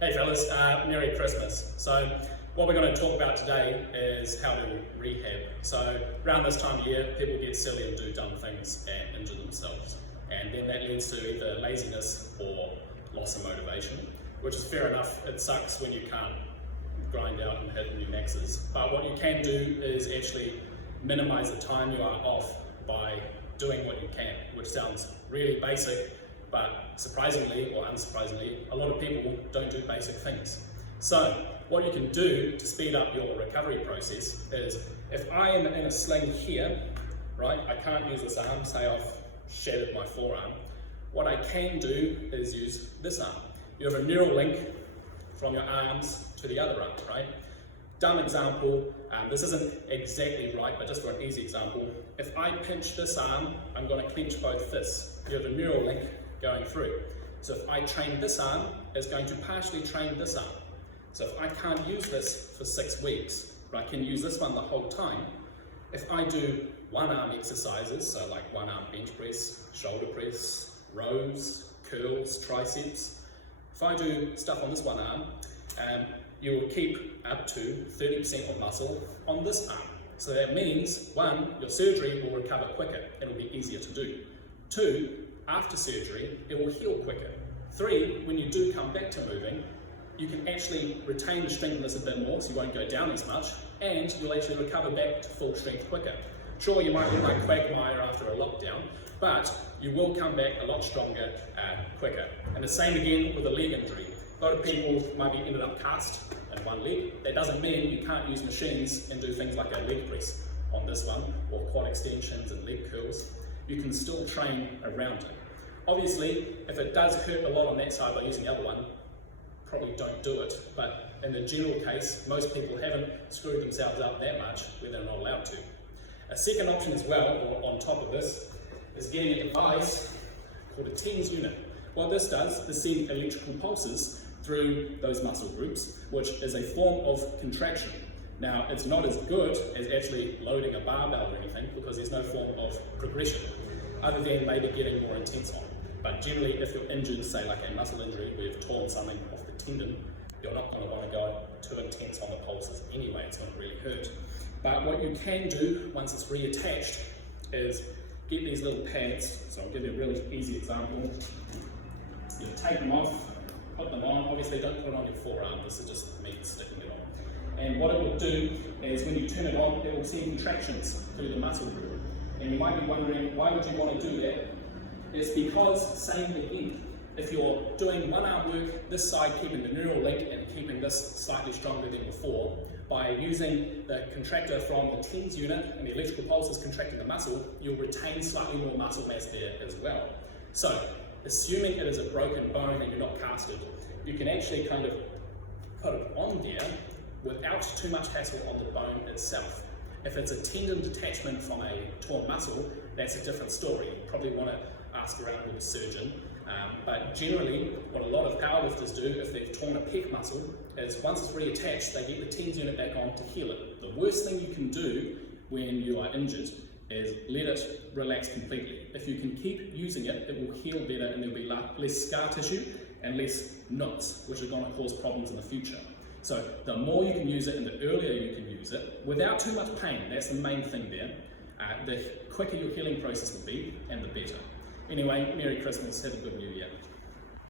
Hey fellas, Merry Christmas. So what we're going to talk about today is how to rehab. So around this time of year, people get silly and do dumb things and injure themselves. And then that leads to either laziness or loss of motivation, which is fair enough. It sucks when you can't grind out and hit new maxes. But what you can do is actually minimize the time you are off by doing what you can, which sounds really basic, but surprisingly or unsurprisingly, a lot of people don't do basic things. So what you can do to speed up your recovery process is, if I am in a sling here, right, I can't use this arm, say I've shattered my forearm, what I can do is use this arm. You have a neural link from your arms to the other arm, right? Dumb example, this isn't exactly right, but just for an easy example, if I pinch this arm, I'm going to clench both fists. You have a neural link going through. So if I train this arm, it's going to partially train this arm. So if I can't use this for 6 weeks, but I can use this one the whole time, if I do one arm exercises, so like one arm bench press, shoulder press, rows, curls, triceps, if I do stuff on this one arm, you will keep up to 30% of muscle on this arm. So that means, 1, your surgery will recover quicker, it will be easier to do. 2, after surgery, it will heal quicker. 3, when you do come back to moving, you can actually retain the strength of this a bit more, so you won't go down as much, and you'll actually recover back to full strength quicker. Sure, you might look like quagmire after a lockdown, but you will come back a lot stronger quicker. And the same again with a leg injury. A lot of people might be ended up cast in one leg. That doesn't mean you can't use machines and do things like a leg press on this one, or quad extensions and leg curls. You can still train around it. Obviously, if it does hurt a lot on that side by using the other one, probably don't do it. But in the general case, most people haven't screwed themselves up that much where they're not allowed to. A second option as well, or on top of this, is getting a device called a TENS unit. What this does is send electrical pulses through those muscle groups, which is a form of contraction. Now, it's not as good as actually loading a barbell or anything, because there's no form of progression, other than maybe getting more intense on. But generally, if you're injured, say like a muscle injury where you've torn something off the tendon, you're not going to want to go too intense on the pulses anyway, it's going to really hurt. But what you can do once it's reattached is get these little pads. So I'll give you a really easy example. You take them off, put them on. Obviously don't put it on your forearm, this is just me sticking it on. And what it will do is when you turn it on, it will send contractions through the muscle group. And you might be wondering, why would you want to do that? It's because, same again, if you're doing one arm work, this side keeping the neural link and keeping this slightly stronger than before, by using the contractor from the TENS unit and the electrical pulses contracting the muscle, you'll retain slightly more muscle mass there as well. So, assuming it is a broken bone and you're not casted, you can actually kind of put it on there without too much hassle on the bone itself. If it's a tendon detachment from a torn muscle, that's a different story. You probably want to ask around with a surgeon. But generally, what a lot of powerlifters do if they've torn a pec muscle is once it's reattached, they get the TENS unit back on to heal it. The worst thing you can do when you are injured is let it relax completely. If you can keep using it, it will heal better and there'll be less scar tissue and less knots, which are going to cause problems in the future. So the more you can use it and the earlier you can use it, without too much pain, that's the main thing there, the quicker your healing process will be and the better. Anyway, Merry Christmas, have a good New Year.